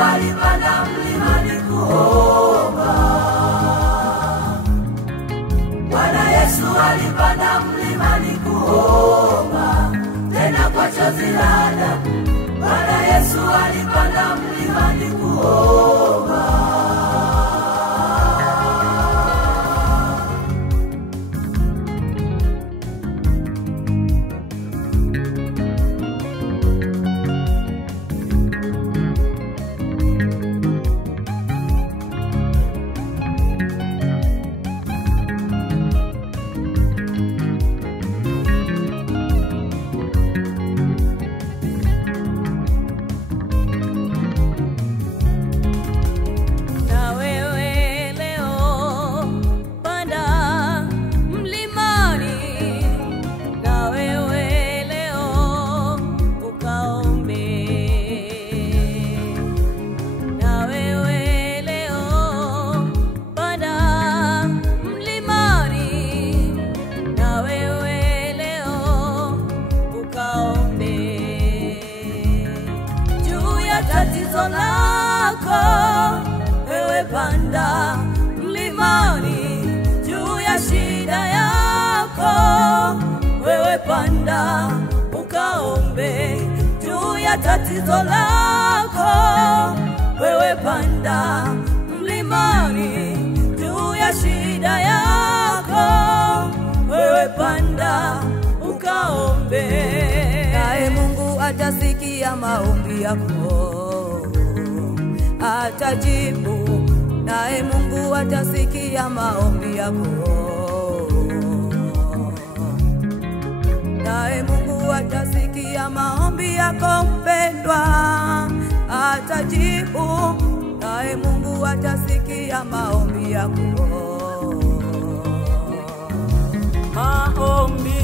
alipanda mlimani kuomba. Bwana Yesu alipanda mlimani kuomba, tena kwa chozi la adabu. Bwana Yesu alipanda mlimani kuomba. Tatizo lako wewe panda mlimani, juu ya shida yako wewe panda ukaombe. Juu ya tatizo lako wewe panda mlimani, juu ya shida yako wewe panda ukaombe. Naye Mungu atasikia maombi yako, atajibu. Naye Mungu atasikia maombi yako, naye Mungu atasikia maombi yako mpendwa, atajibu. Naye Mungu atasikia maombi yako. Maombi,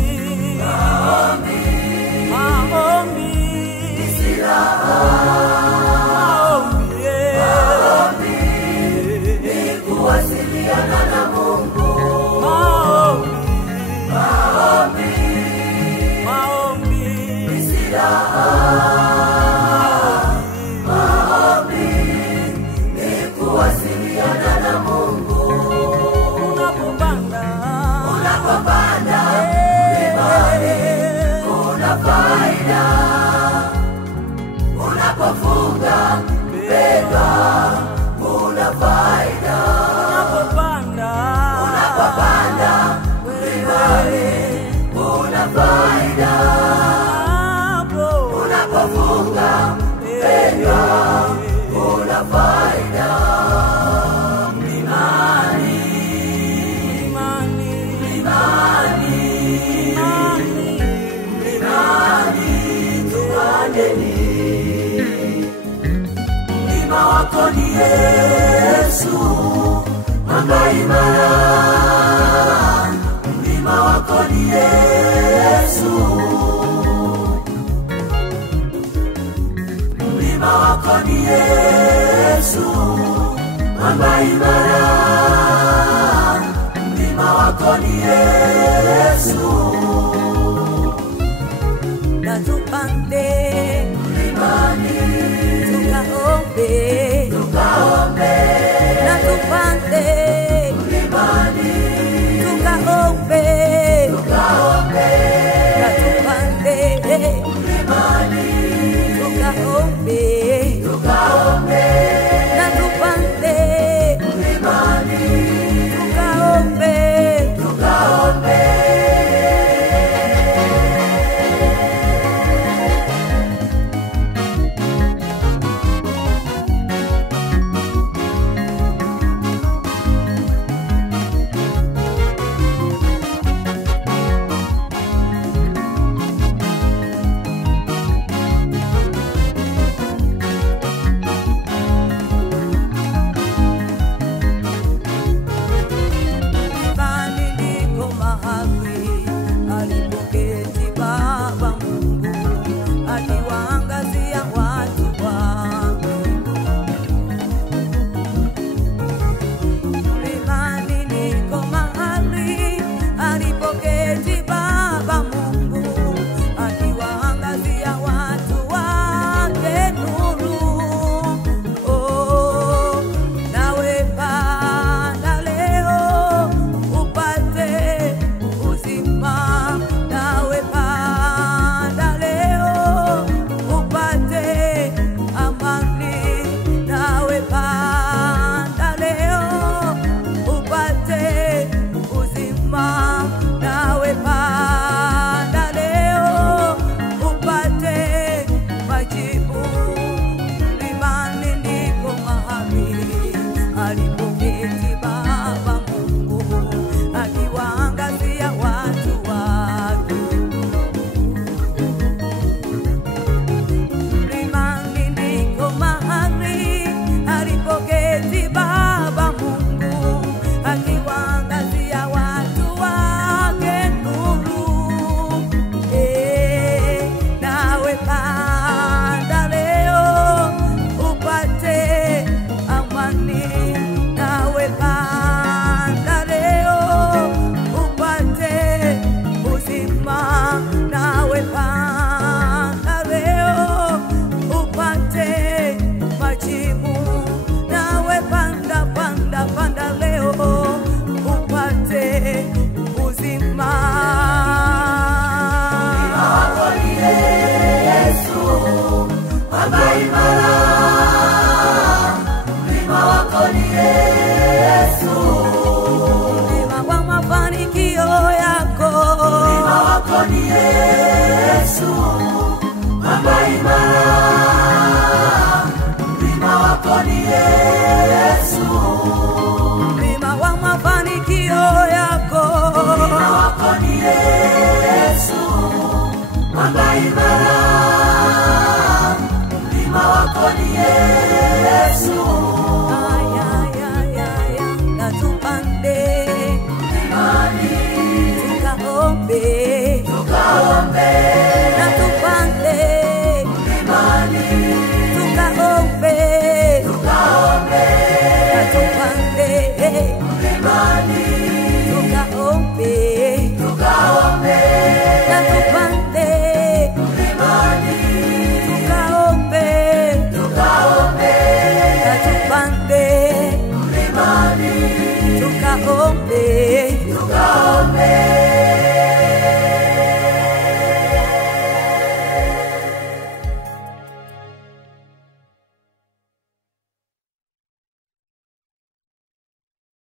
maombi, maombi ni silaha. Maombi, maombi ni kuwasiliana na Mungu. Maombi, maombi, maombi ni silaha. Maombi ni kuwasiliana na Mungu. Unapopanda mlimani kuna faida. Unapofunga mpendwa kuna faida. Unapopanda mlimani kuna faida. Unapofunga mpendwa kuna faida. Mlimani, mlimani, mlimani tupandeni. Mlima wako ni Yesu, mwamba imara. Mlima wako ni Yesu, mlima wako ni Yesu, mwamba imara. Mlima wako ni Yesu. Na tupande mlimani tukaombe, tukaombe. Na tupande mlimani tukaombe, tukaombe. Na tupande mlimani tukaombe, tukaombe. Na tupande mlimani tukaombe, tukaombe. alipoketi Baba Mungu akiwaangazia watu wake. Mlimani ndiko mahali alipoketi Baba Mungu akiwaangazia watu wake nuru. Nawe panda leo upate amani, nawe panda leo upate uzima, nawe panda leo upate majibu, nawe panda leo upate uzima. Mwamba imara, mlima wako ni Yesu. Mlima wa mafanikio yako, mlima wako ni Yesu. Mwamba imara, mlima wako ni Yesu.